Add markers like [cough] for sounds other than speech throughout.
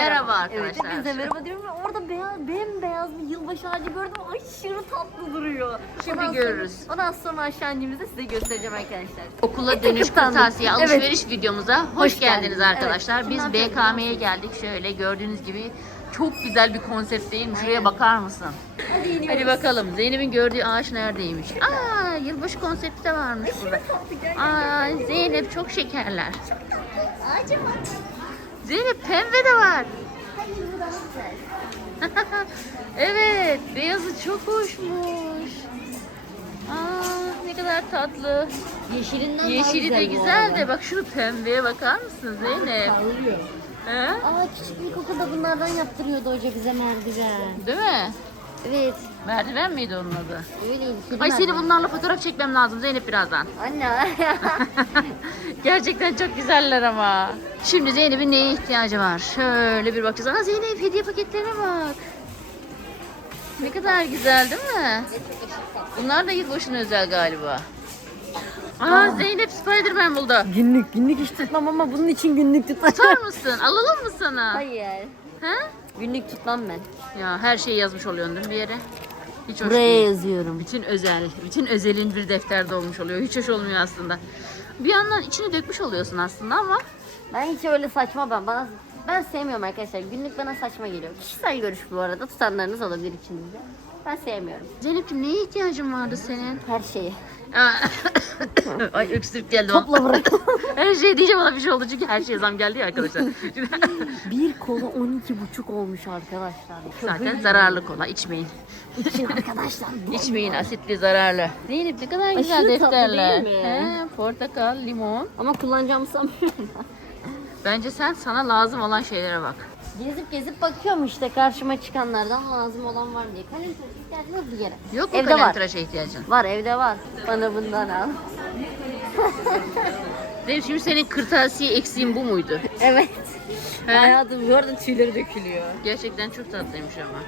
Merhaba Evet, arkadaşlar. hepinize merhaba diyorum ve orada beyaz, bembeyaz bir yılbaşı ağacı gördüm. Aşırı tatlı duruyor. Şimdi Ondan görürüz. Sonra, ondan sonra aşağı indiğimizde size göstereceğim arkadaşlar. Okula dönüş kırtasiye Evet. alışveriş videomuza hoş, Hoş geldiniz geldiniz. arkadaşlar. Evet. Biz BKM'ye geldik. Şöyle gördüğünüz gibi çok güzel bir konsept değil mi? Şuraya bakar mısın? Hadi iniyoruz. Hadi bakalım. Zeynep'in gördüğü ağaç neredeymiş? Aa, yılbaşı konsepti de varmış burada. Aa, Zeynep çok şekerler. Ağacım var. Zeynep pembe de var. Hayır bu daha güzel. evet, beyazı çok hoşmuş. Aa, ne kadar tatlı. Yeşilinden daha Yeşili de bu güzel arada. de bak şu pembeye bakar mısın Zeynep? Parlıyor. He? Aa küçük ilkokulda bunlardan yaptırıyordu hoca bize merdiven. Değil mi? Evet. Merdiven miydi onun adı? Öyleydi. Ay seni bunlarla fotoğraf çekmem lazım Zeynep birazdan. Anne. [laughs] Gerçekten çok güzeller ama. Şimdi Zeynep'in neye ihtiyacı var? Şöyle bir bakacağız. Aa Zeynep hediye paketlerine bak. Ne kadar güzel değil mi? Bunlar da yılbaşına özel galiba. Aa Zeynep Spiderman buldu. günlük günlük hiç tutmam ama bunun için günlük tutmam. Tutar mısın? Alalım mı sana? Hayır. Ha? Günlük tutmam ben. Ya her şeyi yazmış oluyorsun değil mi bir yere? Hiç hoş Buraya değil. yazıyorum. Bütün özel, bütün özelin bir defterde olmuş oluyor. Hiç hoş olmuyor aslında. Bir yandan içini dökmüş oluyorsun aslında ama Ben hiç öyle saçma ben. Bana ben sevmiyorum arkadaşlar. Günlük bana saçma geliyor. Kişisel görüş bu arada. Tutanlarınız olabilir içinizde. Ben sevmiyorum. Zeynep'ciğim neye ihtiyacın vardı senin? Her şeyi. Ay öksürük geldi bana. Topla bırak. [laughs] Her şey diyeceğim ona bir şey oldu çünkü her şeye zam geldi ya arkadaşlar. [laughs] bir kola 12 buçuk olmuş arkadaşlar. [laughs] Zaten zararlı kola içmeyin. İçin arkadaşlar. İçmeyin asitli zararlı. Zeynep ne kadar güzel Aşırı defterler. He, portakal, limon. Ama kullanacağımı sanmıyorum. Bence sen sana lazım olan şeylere bak. gezip gezip bakıyorum işte karşıma çıkanlardan lazım olan var diye. Kalem ihtiyacınız bir yere. Yok mu Evde kalem var. tıraşa ihtiyacın? Var evde var. Bana bundan al. [laughs] Zeynep şimdi senin kırtasiye eksiğin bu muydu? Evet. He? Hayatım gördün tüyleri dökülüyor. Gerçekten çok tatlıymış ama.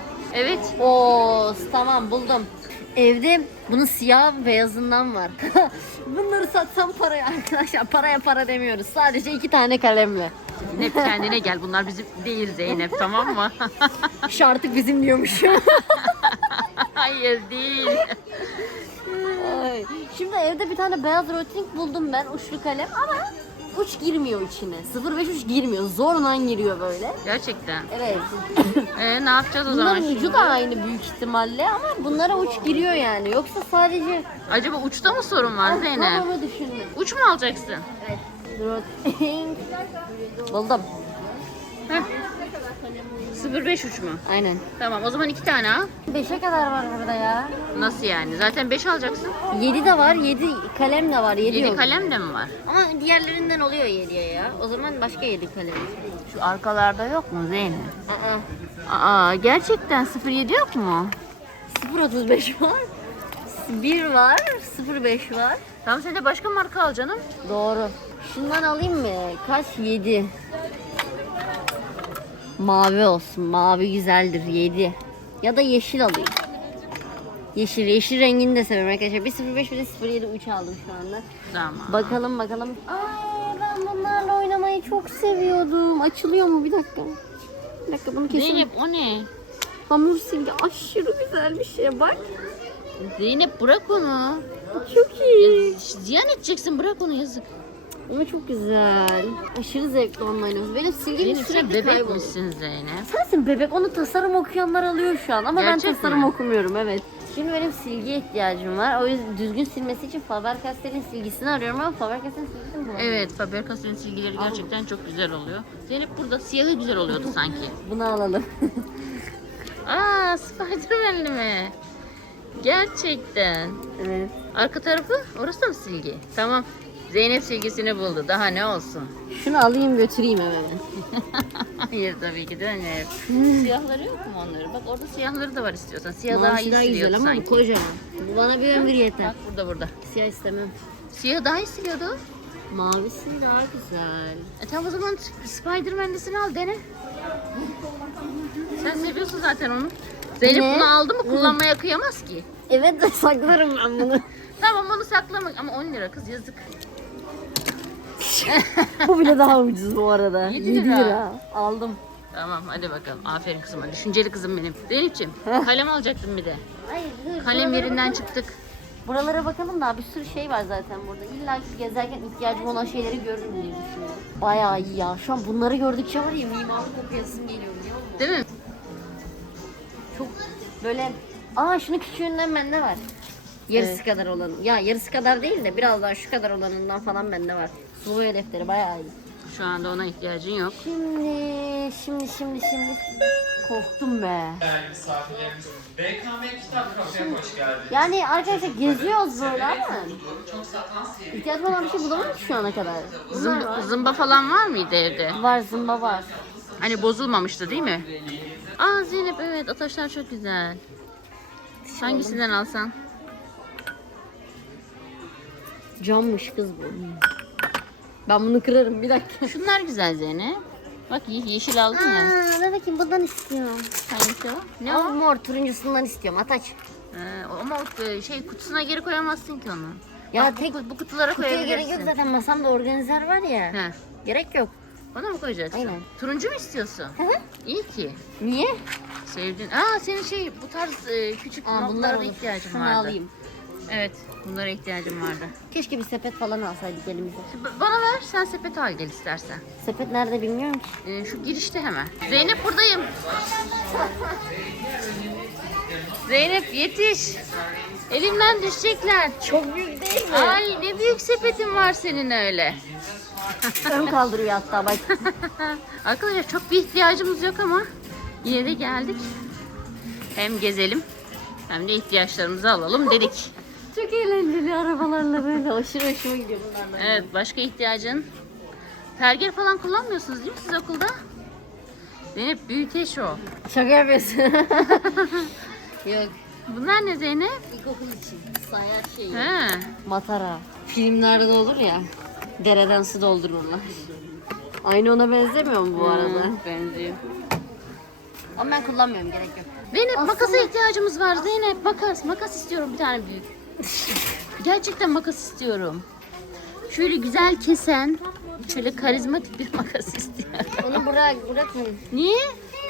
[laughs] Evet. Oo tamam buldum. Evde bunun siyah beyazından var. [laughs] Bunları satsam paraya arkadaşlar. Paraya para demiyoruz. Sadece iki tane kalemle. Zeynep kendine gel. Bunlar bizim değil Zeynep tamam mı? Şu artık bizim diyormuşum. Hayır değil. Ay. Şimdi evde bir tane beyaz rotring buldum ben uçlu kalem ama uç girmiyor içine. 0.5 uç girmiyor. Zorla giriyor böyle. Gerçekten. Evet. [laughs] Ee, ne yapacağız o zaman Bunların şimdi? ucu da aynı büyük ihtimalle ama bunlara uç giriyor yani. Yoksa sadece Acaba uçta mı sorun var Ah, Zeynep? Tamamı düşündüm. Uç mu alacaksın? Evet. Rotring. Buldum. Heh. 05 uç mu? Aynen. Tamam o zaman iki tane al. 5'e kadar var burada ya. Nasıl yani? Zaten 5 alacaksın. 7 de var, 7 kalem de var, 7, 7 yok. kalem de mi var? Ama diğerlerinden oluyor 7'ye ya. O zaman başka 7 kalem. Şu arkalarda yok mu Zeynep? Aa, Aa gerçekten 07 yok mu? 0.35 var. 1 var, 0.5 var. Tamam sen de başka marka al canım. Doğru. Şundan alayım mı? Kaç? 7. Mavi olsun. Mavi güzeldir. 7. Ya da yeşil alayım. Yeşil. Yeşil rengini de seviyorum arkadaşlar. Bir 05 bir de 07 uç aldım şu anda. Tamam. Bakalım bakalım. Aa ben bunlarla oynamayı çok seviyordum. Açılıyor mu? Bir dakika. Bir dakika bunu kesin. Zeynep o ne? Hamur silgi aşırı güzel bir şey. Bak. Zeynep bırak onu. Çok iyi. Ziyan edeceksin bırak onu yazık. Ama çok güzel. Aşırı zevkli oynuyoruz. Benim silgim sen sürekli bebek kayboluyor. misin Zeynep? Sensin bebek. Onu tasarım okuyanlar alıyor şu an. Ama Gerçek ben tasarım mi? okumuyorum evet. Şimdi benim silgiye ihtiyacım var. O yüzden düzgün silmesi için Faber-Castell'in silgisini arıyorum ama Faber-Castell'in silgisini bulamıyorum. Evet Faber-Castell'in silgileri gerçekten çok güzel oluyor. Zeynep burada siyahı güzel oluyordu sanki. [laughs] Bunu alalım. [laughs] Aa Spiderman'li mi? Gerçekten. evet. Arka tarafı orası da mı silgi? Tamam. Zeynep silgisini buldu. Daha ne olsun? Şunu alayım götüreyim hemen. [laughs] Hayır tabii ki de Zeynep. Siyahları yok mu onları? Bak orada siyahları da var istiyorsan. Siyah daha iyi daha güzel ama bu sanki. kocaman. Bu bana bir ömür yeter. Bak burada burada. Siyah istemem. Siyah daha iyi siliyordu. Mavisi daha güzel. E tamam o zaman Spiderman'lisini al dene. Sen seviyorsun zaten onu. Zeynep Ne? bunu aldı mı kullanmaya kıyamaz ki. Evet de [laughs] saklarım ben bunu. Tamam onu saklamak ama 10 lira kız yazık. Bu bile daha ucuz bu arada. Yedi 7 lira. lira. Aldım. Tamam hadi bakalım. Aferin kızıma. Düşünceli kızım benim. Zeynep'ciğim kalem alacaktım bir de. Hayır. Kalem yerinden çıktık. Buralara bakalım da bir sürü şey var zaten burada. İlla ki gezerken ihtiyacım olan şeyleri görürüm diye düşünüyorum. Bayağı iyi ya. Şu an bunları gördükçe var ya mimarlık okuyasım geliyor biliyor musun? Değil mi? Çok böyle... Aa şunu küçüğünden bende var. Yarısı Evet. kadar olan. Ya yarısı kadar değil de biraz daha şu kadar olanından falan bende var. Sulu boya defteri bayağı iyi. Şu anda ona ihtiyacın yok. Şimdi, şimdi, şimdi, şimdi. Korktum be. Değerli misafirlerimiz, BKM Kitap Kafe'ye hoş geldiniz. Yani arkadaşlar geziyoruz böyle ama Çok satan ihtiyacım olan bir şey bulamadık şu ana kadar. Bunlar Zım, var. zımba falan var mıydı evde? Var zımba var. Hani bozulmamıştı değil mi? Aa Zeynep evet ataşlar çok güzel. Hangisinden alsan? Cammış kız bu. Ben bunu kırarım bir dakika. Şunlar güzel Zeynep. Bak ye- yeşil aldın ya. Aa, ne bakayım bundan istiyorum. Hangisi o? Ne Ama o? mor turuncusundan istiyorum Ataç. Ee, ama o, e, şey kutusuna geri koyamazsın ki onu. Ya Bak, tek bu, bu kutulara kutuya gerek yok koyabilirsin. zaten masamda organizer var ya. He. Gerek yok. Ona mı koyacaksın? Aynen. Turuncu mu istiyorsun? Hı hı. İyi ki. Niye? Sevdin. Aa senin şey bu tarz e, küçük Aa, bunlar notlara da olur. ihtiyacım Şunu vardı. alayım. Evet bunlara ihtiyacım vardı. Keşke bir sepet falan alsaydık elimize. Bana ver sen sepet al gel istersen. Sepet nerede bilmiyorum ki. Ee, şu girişte hemen. Zeynep buradayım. Zeynep yetiş. Elimden düşecekler. Çok büyük değil Ay ne büyük sepetin var senin öyle. Ön kaldırıyor hatta bak. [laughs] Arkadaşlar çok bir ihtiyacımız yok ama yine de geldik. Hem gezelim hem de ihtiyaçlarımızı alalım dedik. Çok eğlenceli arabalarla böyle. Aşırı hoşuma gidiyor bunlarla. Evet başka ihtiyacın? Perger falan kullanmıyorsunuz değil mi siz okulda? Zeynep büyüteç o. Şaka yapıyorsun. [laughs] Yok. Bunlar ne Zeynep? İlkokul için. Sayar şeyi. He. Matara. Filmlerde de olur ya. Dereden su doldururlar. Aynı ona benzemiyor mu bu arada? Hı, benziyor. Ama ben kullanmıyorum gerek yok. Zeynep makasa ihtiyacımız var. Zeynep makas. Makas istiyorum bir tane büyük. Gerçekten makas istiyorum. Şöyle güzel kesen, şöyle karizmatik bir makas istiyorum. Onu bırak, bırakın. Niye?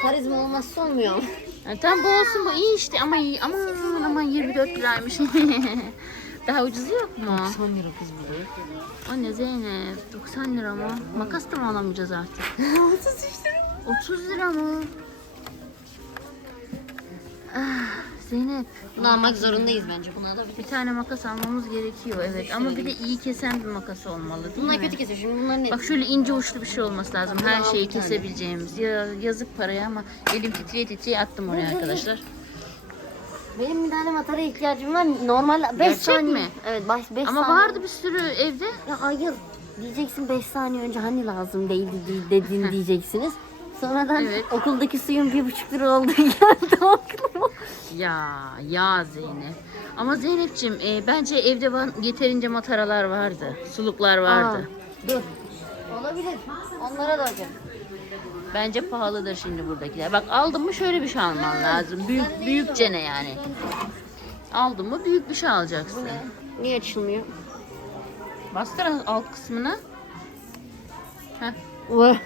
Karizma olmazsa olmuyor. Ha, tamam bu olsun bu iyi işte ama iyi. Aman aman 24 liraymış. [laughs] Daha ucuzu yok mu? 90 lira kız bu. O ne Zeynep? 90 lira mı? Makas da mı alamayacağız artık? [laughs] 30 lira mı? Ah, Zeynep. Bunu almak zorundayız bence. Bunu Bir alabiliriz. tane makas almamız gerekiyor evet ama bir de iyi kesen bir makas olmalı değil Bunlar mi? kötü kesiyor. Şimdi bunlar ne? Bak şöyle ince uçlu bir şey olması lazım. Her al şeyi bir tane. kesebileceğimiz. Ya, yazık paraya ama elim titreye titreye attım oraya arkadaşlar. Benim bir tane matara ihtiyacım var. Normal 5 Gerçek saniye. mi? Evet 5 Ama saniye. vardı bir sürü evde. Ya hayır. Diyeceksin 5 saniye önce hani lazım değildi di- dedin diyeceksiniz. Sonradan Evet. okuldaki suyun bir buçuk lira olduğu [laughs] geldi aklıma. Ya ya Zeynep. Ama Zeynep'ciğim e, bence evde va- yeterince mataralar vardı. Suluklar vardı. Aa, dur. Olabilir. Onlara da bakın. Bence pahalıdır şimdi buradakiler. Bak aldın mı şöyle bir şey alman lazım. Büyük büyükçe ne yani. Aldın mı büyük bir şey alacaksın. Niye açılmıyor? Bastır alt kısmına. Heh. Vah.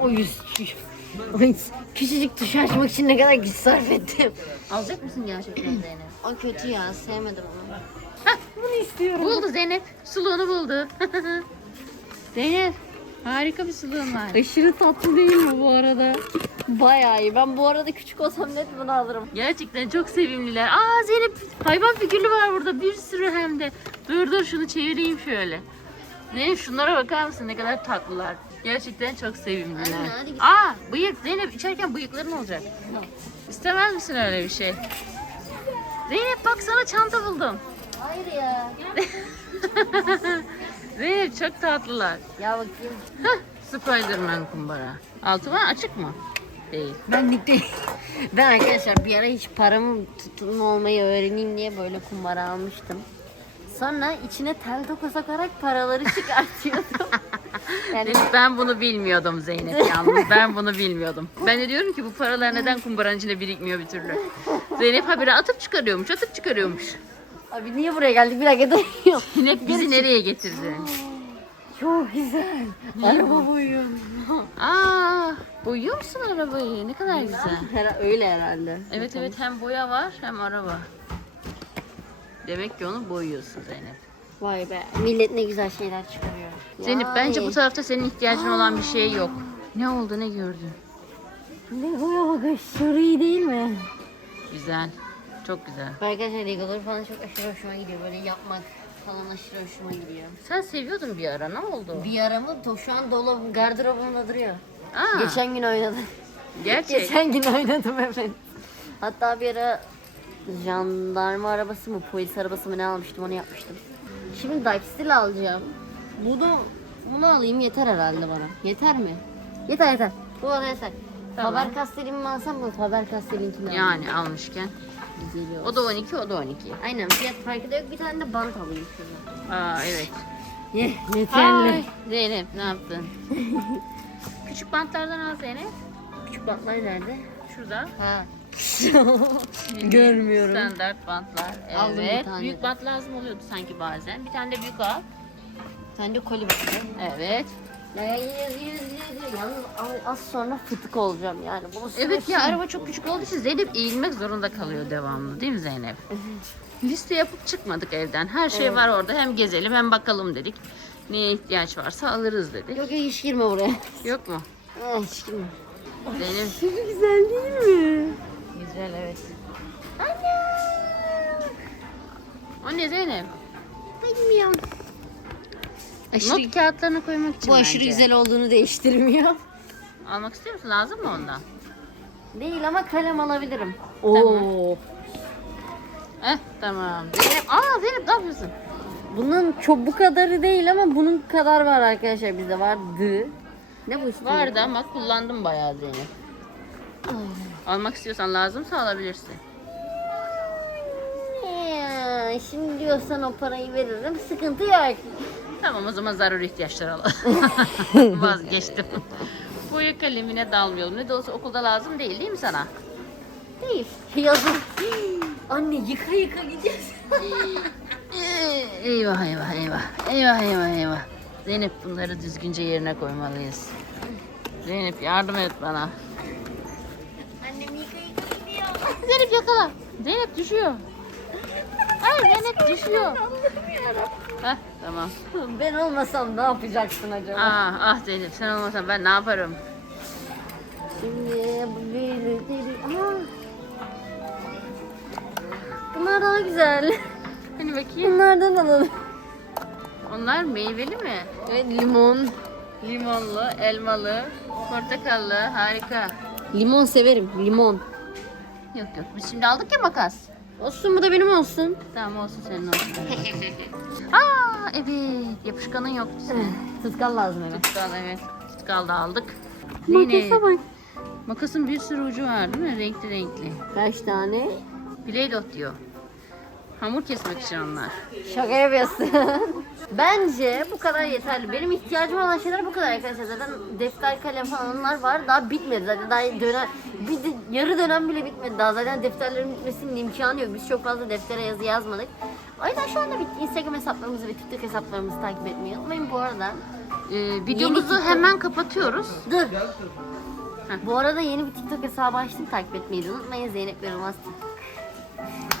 O yüz. Ay, Küçücük tuşu açmak için ne kadar güç sarf ettim. Alacak mısın gerçekten Zeynep? O kötü ya sevmedim onu. Hah, Bunu istiyorum. buldu Zeynep. Suluğunu buldu. [laughs] Zeynep harika bir suluğun var. Aşırı tatlı değil mi bu arada? Bayağı iyi. Ben bu arada küçük olsam net bunu alırım. Gerçekten çok sevimliler. Aa Zeynep hayvan figürlü var burada bir sürü hem de. Dur dur şunu çevireyim şöyle. Zeynep şunlara bakar mısın ne kadar tatlılar. Gerçekten çok sevimliler. Anne, hadi git. Aa bıyık Zeynep içerken bıyıkların olacak. İstemez misin öyle bir şey? Zeynep bak sana çanta buldum. Hayır ya. [laughs] Zeynep çok tatlılar. Ya bakayım. Hah, Spiderman kumbara. Altı var açık mı? Değil. Benlik değil. Ben arkadaşlar bir ara hiç paramı tutumlu olmayı öğreneyim diye böyle kumbara almıştım. Sonra içine tel toka sokarak paraları çıkartıyordum. [laughs] yani ben bunu bilmiyordum Zeynep yalnız. [laughs] Ben bunu bilmiyordum. Ben de diyorum ki bu paralar neden kumbaranın içinde birikmiyor bir türlü. Zeynep habire atıp çıkarıyormuş, atıp çıkarıyormuş. abi niye buraya geldik bir dakika dur. [laughs] Zeynep bizi nereye getirdi? [gasps] Çok güzel. Araba boyuyorum. Aa, boyuyor musun arabayı? Ne kadar güzel. Her öyle herhalde. Evet evet hem boya var hem araba. Demek ki onu boyuyorsun Zeynep. Vay be. Millet ne güzel şeyler çıkarıyor. Zeynep Vay. bence bu tarafta senin ihtiyacın olan bir şey yok. Ne oldu ne gördün? Lego'ya bak aşırı iyi değil mi? Güzel. Çok güzel. Arkadaşlar Legoları falan çok aşırı hoşuma gidiyor. Böyle yapmak falan aşırı hoşuma gidiyor. Sen seviyordun bir ara ne oldu? Bir aramı to- şu an dolabım, gardırobumda duruyor. Aa, Geçen gün oynadım. gerçek. Geçen gün oynadım evet. Hatta bir ara jandarma arabası mı, polis arabası mı ne almıştım onu yapmıştım. Şimdi Dextil alacağım. Bunu bunu alayım yeter herhalde bana. Yeter mi? Yeter yeter. Bu bana yeter. Tamam. Faber Castell'imi mi alsam mı? Faber Castell'inkini alayım. Yani almışken. Geliyor. O da 12, o da 12. Aynen fiyat farkı da yok. Bir tane de bant alayım şurada. Aa evet. [laughs] Ye, Ay, Zeynep ne yaptın? [laughs] Küçük bantlardan al Zeynep. Küçük bantlar nerede? Şurada. Ha. Görmüyorum. Standart bantlar. Aldım bir Evet. tane Büyük bant lazım oluyordu sanki bazen. Bir tane de büyük al. Tane de koli bantı. Evet. Ya yüz yüz yüz Yalnız az- az sonra fıtık olacağım yani. Bunu Evet ya sürüyorsun. araba çok küçük olduğu için Zeynep eğilmek zorunda kalıyor devamlı değil mi Zeynep? Liste yapıp çıkmadık evden. Her şey var orada. Hem gezelim hem bakalım dedik. Neye ihtiyaç varsa alırız dedik. Yok yok hiç girme buraya. Yok mu? Eh, hiç girme. Zeynep. Çok [laughs] güzel değil mi? Güzel evet. O ne Zeynep? Bilmiyorum. Not kağıtlarını koymak için Bu aşırı bence. güzel olduğunu değiştirmiyor. Almak istiyor musun? Lazım mı ondan? Değil ama kalem alabilirim. Tamam. Oo. Eh tamam. Zeynep, aa Zeynep ne yapıyorsun? Bunun çok bu kadarı değil ama bunun kadar var arkadaşlar bizde vardı. Ne bu üstünde? Vardı ama kullandım bayağı Zeynep. Almak istiyorsan lazımsa alabilirsin. Ya, şimdi diyorsan o parayı veririm. Sıkıntı yok. Tamam o zaman zaruri ihtiyaçlar alalım. [laughs] Vazgeçtim. Boya kalemine dalmayalım. Ne de olsa okulda lazım değil değil mi sana? Değil. Yazın. Anne yıka yıka gideceğiz. Ee, [laughs] eyvah eyvah eyvah. Eyvah eyvah eyvah. Zeynep bunları düzgünce yerine koymalıyız. Zeynep yardım et bana. Annem yıka yıka gidiyor. Zeynep yakala. Zeynep düşüyor. Ay Zeynep düşüyor. Heh, tamam. Ben olmasam ne yapacaksın acaba? Ah, ah Zeynep sen olmasan ben ne yaparım? Şimdi bu böyle dedi. Aa. Bunlar daha güzel. Hani bakayım. Bunlardan alalım. Onlar meyveli mi? Evet limon. Limonlu, elmalı, portakallı, harika. Limon severim. Limon. Yok yok biz şimdi aldık ya makas. Olsun bu da benim olsun. Tamam olsun senin olsun. [laughs] Aa evet yapışkanın yoktu senin. Tutkal lazım evet. Tutkal evet. Tutkal da aldık. Makasa bak. Makasın bir sürü ucu var değil mi? Renkli renkli. Kaç tane? Playdot diyor. Hamur kesmek için onlar. Şaka yapıyorsun. [laughs] Bence bu kadar yeterli. Benim ihtiyacım olan şeyler bu kadar arkadaşlar. Zaten defter, kalem falan onlar var. Daha bitmedi zaten. Daha dönem, bir de, yarı dönem bile bitmedi daha. Zaten defterlerin bitmesinin imkanı yok. Biz çok fazla deftere yazı yazmadık. O yüzden şu anda bir Instagram hesaplarımızı ve TikTok hesaplarımızı takip etmeyi unutmayın. Bu arada Ee, videomuzu hemen kapatıyoruz. dur. Bu arada yeni bir TikTok hesabı açtım. Takip etmeyi de unutmayın. Zeynep Yorulmaz TikTok.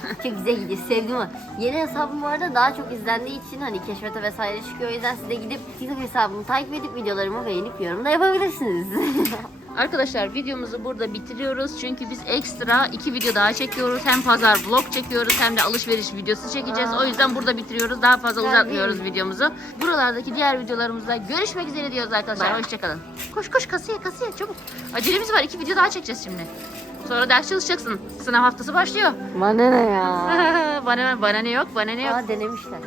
[laughs] çok güzel gidiyor. Sevdim o. Yeni hesabım bu arada daha çok izlendiği için hani keşfete vesaire çıkıyor. O yüzden siz de gidip TikTok hesabımı takip edip videolarımı beğenip yorum da yapabilirsiniz. [laughs] Arkadaşlar videomuzu burada bitiriyoruz. Çünkü biz ekstra iki video daha çekiyoruz. Hem pazar vlog çekiyoruz hem de alışveriş videosu çekeceğiz. Aa. O yüzden burada bitiriyoruz. Daha fazla Güzel uzatmıyoruz değil videomuzu. Buralardaki diğer videolarımızda görüşmek üzere diyoruz arkadaşlar. Hoşçakalın. Koş koş kasaya kasaya çabuk. Acelemiz var. iki video daha çekeceğiz şimdi. Sonra ders çalışacaksın. Sınav haftası başlıyor. Bana ne ya? [laughs] bana, bana ne yok, bana ne yok. Aa denemişler.